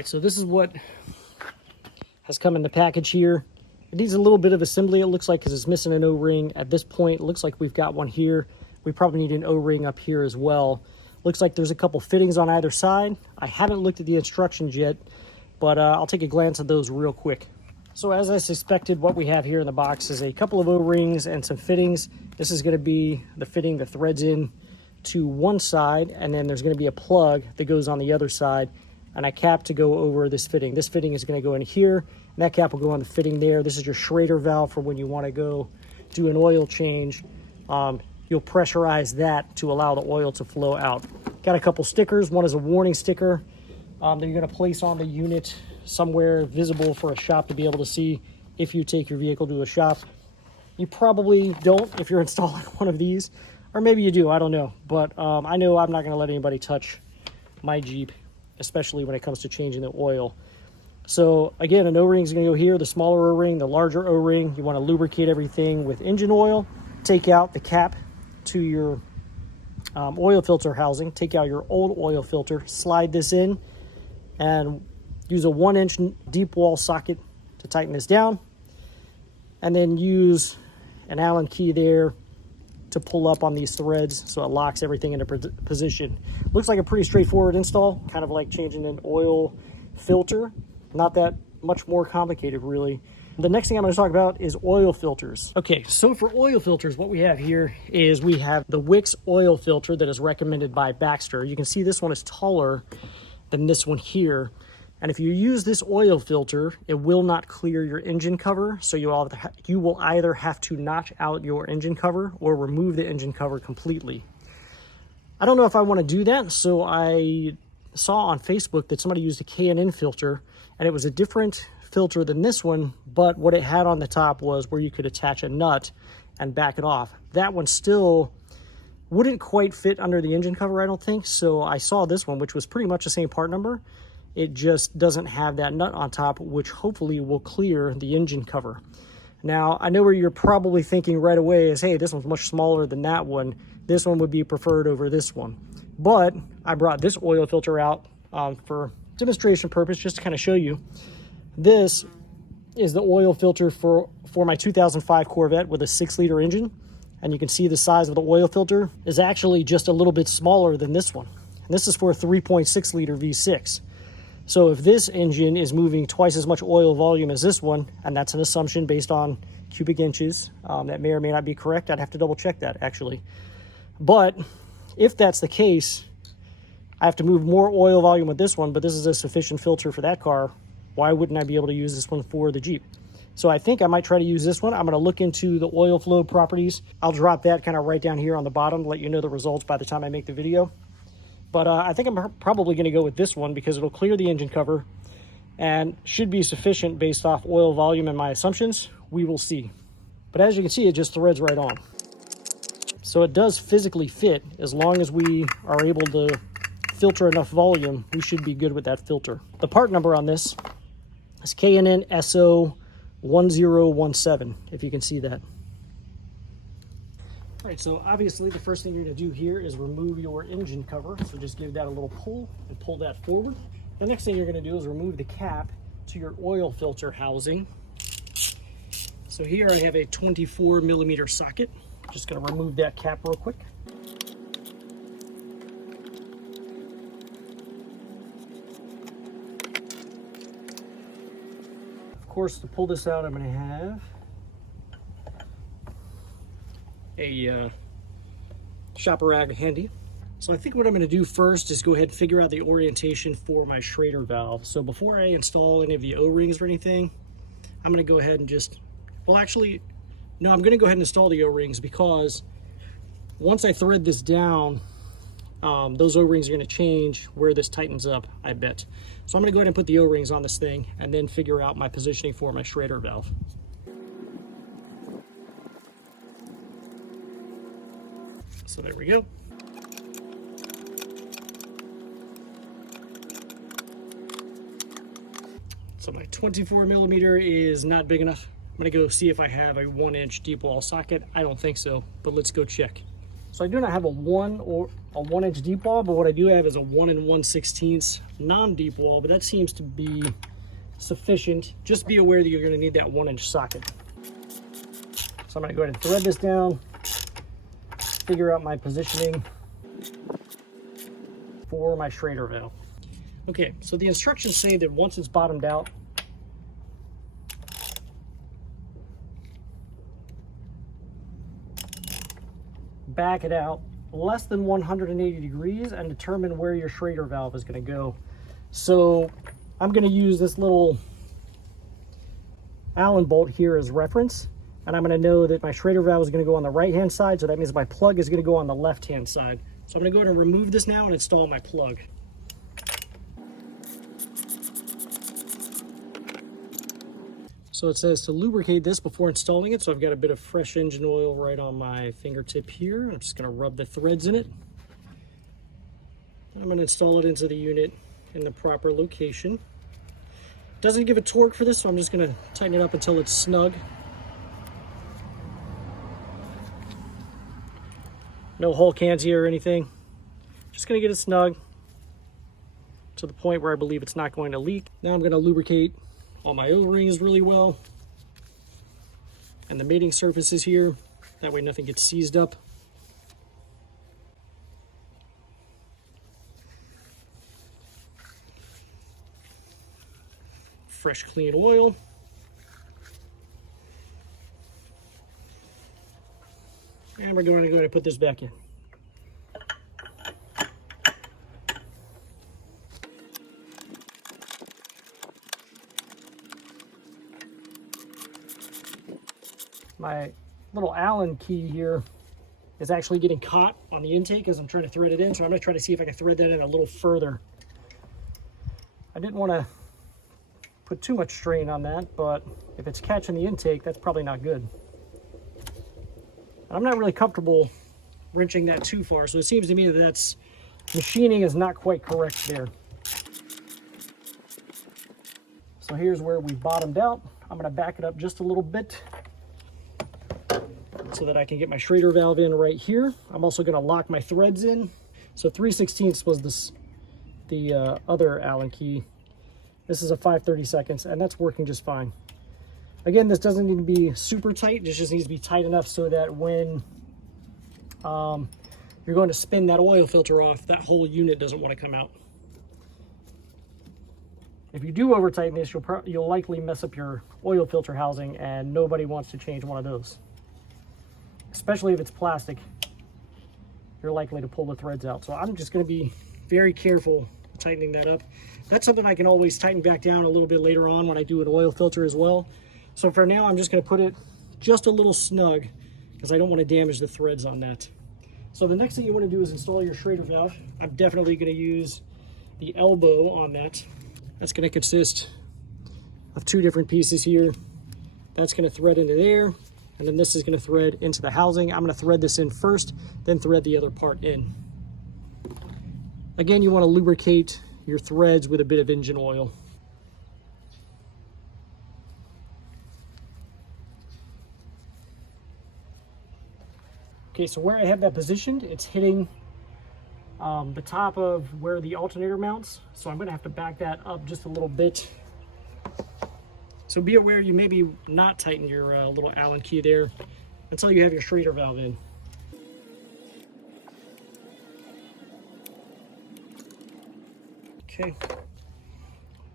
right, so this is what has come in the package here. It needs a little bit of assembly, it looks like, because it's missing an O-ring. At this point, it looks like we've got one here. We probably need an O-ring up here as well. Looks like there's a couple fittings on either side. I haven't looked at the instructions yet, but I'll take a glance at those real quick. So as I suspected, what we have here in the box is a couple of O-rings and some fittings. This is going to be the fitting that threads in to one side, and then there's going to be a plug that goes on the other side, and a cap to go over this fitting. This fitting is going to go in here, and that cap will go on the fitting there. This is your Schrader valve for when you want to go do an oil change. You'll pressurize that to allow the oil to flow out. Got a couple stickers. One is a warning sticker that you're going to place on the unit somewhere visible for a shop to be able to see if you take your vehicle to a shop. You probably don't if you're installing one of these, or maybe you do, I don't know. But I know I'm not going to let anybody touch my Jeep, especially when it comes to changing the oil. So again, an O-ring is going to go here, the smaller O-ring, the larger O-ring. You want to lubricate everything with engine oil. Take out the cap to your oil filter housing. Take out your old oil filter, slide this in, and use a 1-inch deep wall socket to tighten this down. And then use an Allen key there to pull up on these threads so it locks everything into position. Looks like a pretty straightforward install, kind of like changing an oil filter. Not that much more complicated, really. The next thing I'm going to talk about is oil filters. Okay, so for oil filters, what we have here is we have the Wix oil filter that is recommended by Baxter. You can see this one is taller than this one here. And if you use this oil filter, it will not clear your engine cover. So you will either have to notch out your engine cover or remove the engine cover completely. I don't know if I want to do that. So I saw on Facebook that somebody used a K&N filter, and it was a different filter than this one, but what it had on the top was where you could attach a nut and back it off. That one still wouldn't quite fit under the engine cover, I don't think. So I saw this one, which was pretty much the same part number. It just doesn't have that nut on top, which hopefully will clear the engine cover. Now, I know where you're probably thinking right away is, hey, this one's much smaller than that one. This one would be preferred over this one. But I brought this oil filter out for demonstration purpose, just to kind of show you. This is the oil filter for my 2005 Corvette with a 6-liter engine. And you can see the size of the oil filter is actually just a little bit smaller than this one. And this is for a 3.6-liter V6. So if this engine is moving twice as much oil volume as this one, and that's an assumption based on cubic inches, that may or may not be correct. I'd have to double check that actually. But if that's the case, I have to move more oil volume with this one, but this is a sufficient filter for that car. Why wouldn't I be able to use this one for the Jeep? So I think I might try to use this one. I'm going to look into the oil flow properties. I'll drop that kind of right down here on the bottom to let you know the results by the time I make the video. But I think I'm probably going to go with this one because it'll clear the engine cover and should be sufficient based off oil volume and my assumptions. We will see. But as you can see, it just threads right on. So it does physically fit. As long as we are able to filter enough volume, we should be good with that filter. The part number on this is K&N SO 1017, if you can see that. All right, so obviously the first thing you're going to do here is remove your engine cover. So just give that a little pull and pull that forward. The next thing you're going to do is remove the cap to your oil filter housing. So here I have a 24mm socket. Just going to remove that cap real quick. Of course, to pull this out, I'm going to have a shopper rag handy. So I think what I'm going to do first is go ahead and figure out the orientation for my Schrader valve. So before I install any of the O-rings or anything, I'm going to go ahead and just, well actually, no, I'm going to go ahead and install the O-rings because once I thread this down, those O-rings are going to change where this tightens up, I bet. So I'm going to go ahead and put the O-rings on this thing and then figure out my positioning for my Schrader valve. So there we go. So my 24mm is not big enough. I'm gonna go see if I have a 1-inch deep wall socket. I don't think so, but let's go check. So I do not have a 1 inch deep wall, but what I do have is a 1 1/16 non-deep wall, but that seems to be sufficient. Just be aware that you're going to need that 1 inch socket. So I'm going to go ahead and thread this down, figure out my positioning for my Schrader valve. Okay, so the instructions say that once it's bottomed out, back it out less than 180 degrees and determine where your Schrader valve is going to go. So I'm going to use this little Allen bolt here as reference, and I'm going to know that my Schrader valve is going to go on the right hand side, so that means my plug is going to go on the left hand side. So I'm going to go ahead and remove this now and install my plug. So it says to lubricate this before installing it, so I've got a bit of fresh engine oil right on my fingertip here. I'm just going to rub the threads in it. I'm going to install it into the unit in the proper location. Doesn't give a torque for this, so I'm just going to tighten it up until it's snug. No Hulk hands here or anything. Just going to get it snug to the point where I believe it's not going to leak. Now I'm going to lubricate all my O-rings really well and the mating surfaces here. That way nothing gets seized up. Fresh clean oil. And we're going to go ahead and put this back in. My little Allen key here is actually getting caught on the intake as I'm trying to thread it in, so I'm going to try to see if I can thread that in a little further. I didn't want to put too much strain on that, but if it's catching the intake, that's probably not good. And I'm not really comfortable wrenching that too far, so it seems to me that that's machining is not quite correct there. So here's where we bottomed out. I'm going to back it up just a little bit so that I can get my Schrader valve in right here. I'm also going to lock my threads in. So 3/16 was the other Allen key. This is a 5/32, and that's working just fine. Again, this doesn't need to be super tight. This just needs to be tight enough so that when you're going to spin that oil filter off, that whole unit doesn't want to come out. If you do over tighten this, you'll likely mess up your oil filter housing, and nobody wants to change one of those. Especially if it's plastic, you're likely to pull the threads out. So I'm just going to be very careful tightening that up. That's something I can always tighten back down a little bit later on when I do an oil filter as well. So for now, I'm just going to put it just a little snug because I don't want to damage the threads on that. So the next thing you want to do is install your Schrader valve. I'm definitely going to use the elbow on that. That's going to consist of 2 different pieces here. That's going to thread into there, and then this is going to thread into the housing. I'm going to thread this in first, then thread the other part in. Again, you want to lubricate your threads with a bit of engine oil. Okay, so where I have that positioned, it's hitting the top of where the alternator mounts. So I'm going to have to back that up just a little bit. So be aware you maybe not tighten your little Allen key there until you have your Schrader valve in. Okay,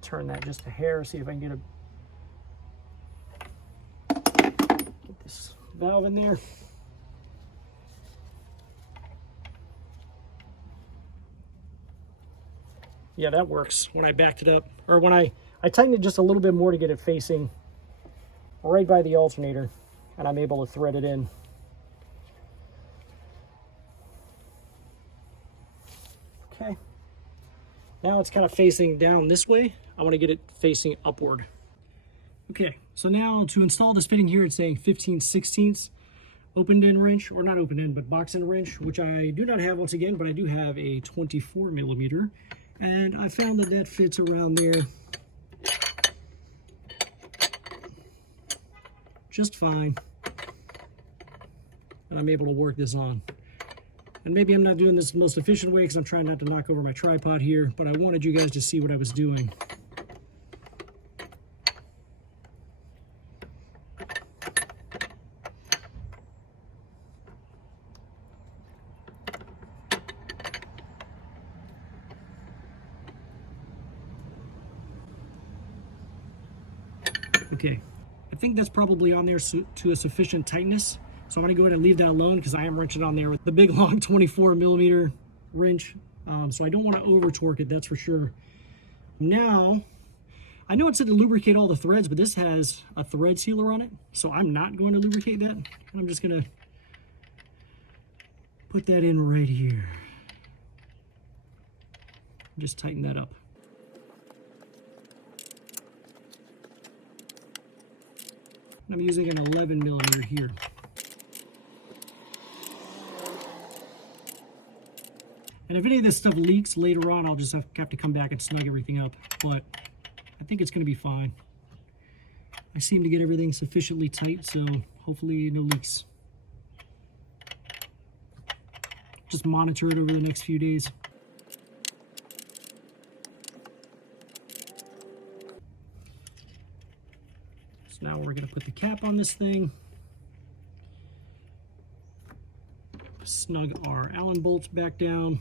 turn that just a hair, see if I can get this valve in there. Yeah, that works when I backed it up, or when I tightened it just a little bit more to get it facing right by the alternator, and I'm able to thread it in. Okay. Now it's kind of facing down this way. I want to get it facing upward. Okay, so now to install this fitting here, it's saying 15/16 open end wrench, or not open end, but box end wrench, which I do not have once again, but I do have a 24 millimeter. And I found that that fits around there just fine. And I'm able to work this on. And maybe I'm not doing this the most efficient way because I'm trying not to knock over my tripod here, but I wanted you guys to see what I was doing. Okay, I think that's probably on there to a sufficient tightness. So I'm gonna go ahead and leave that alone because I am wrenching on there with the big long 24mm wrench. So I don't want to over torque it, that's for sure. Now, I know it said to lubricate all the threads, but this has a thread sealer on it. So I'm not going to lubricate that. I'm just gonna put that in right here. Just tighten that up. I'm using an 11mm here. And if any of this stuff leaks later on, I'll just have to come back and snug everything up. But I think it's going to be fine. I seem to get everything sufficiently tight, so hopefully no leaks. Just monitor it over the next few days. So now we're going to put the cap on this thing. Snug our Allen bolts back down.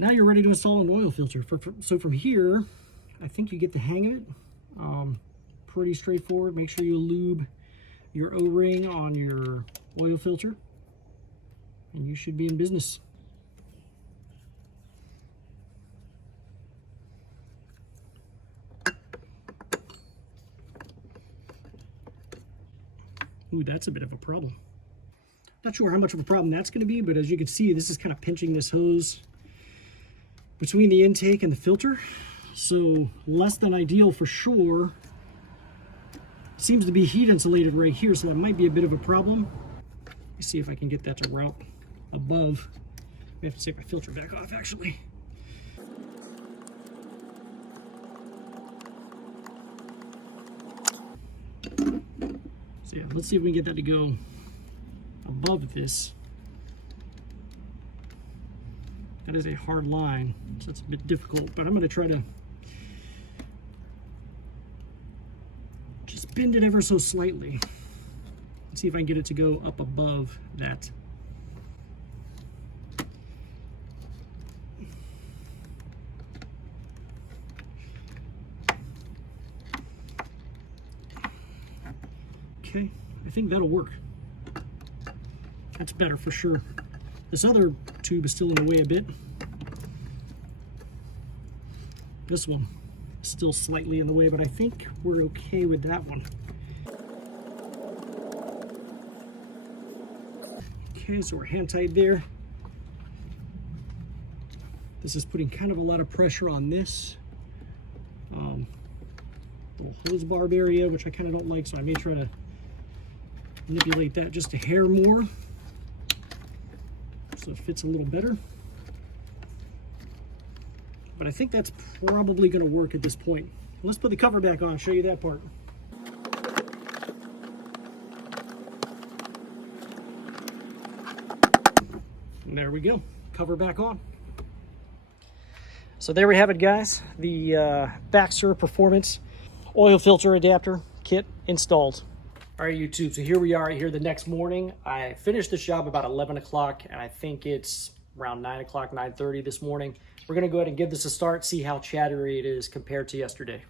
Now you're ready to install an oil filter. So from here, I think you get the hang of it. Pretty straightforward. Make sure you lube your O-ring on your oil filter, and you should be in business. Ooh, that's a bit of a problem. Not sure how much of a problem that's going to be, but as you can see, this is kind of pinching this hose between the intake and the filter. So less than ideal for sure. Seems to be heat insulated right here, so that might be a bit of a problem. Let's see if I can get that to route above. We have to take my filter back off, actually. So yeah, let's see if we can get that to go above this. That is a hard line, so it's a bit difficult, but I'm going to try to just bend it ever so slightly. Let's see if I can get it to go up above that. Okay, I think that'll work. That's better for sure. This other tube is still in the way a bit. This one is still slightly in the way, but I think we're okay with that one. Okay, so we're hand tied there. This is putting kind of a lot of pressure on this little hose barb area, which I kind of don't like, so I may try to manipulate that just a hair more so it fits a little better. But I think that's probably going to work at this point. Let's put the cover back on, show you that part. And there we go, cover back on. So there we have it, guys. The Baxter Performance Oil Filter Adapter kit installed. All right, YouTube, so here we are here the next morning. I finished this job about 11 o'clock, and I think it's around 9 o'clock, 9:30 this morning. We're gonna go ahead and give this a start, see how chattery it is compared to yesterday.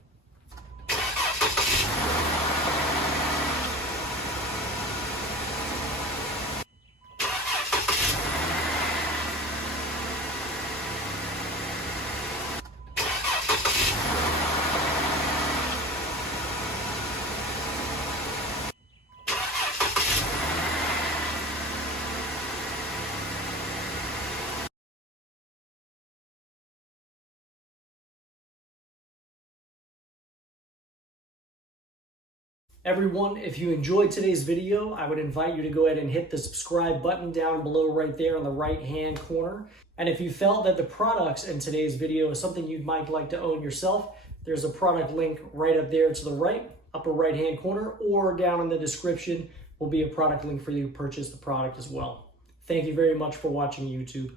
Everyone, if you enjoyed today's video, I would invite you to go ahead and hit the subscribe button down below right there on the right-hand corner. And if you felt that the products in today's video is something you might like to own yourself, there's a product link right up there to the right, upper right-hand corner, or down in the description will be a product link for you to purchase the product as well. Thank you very much for watching YouTube.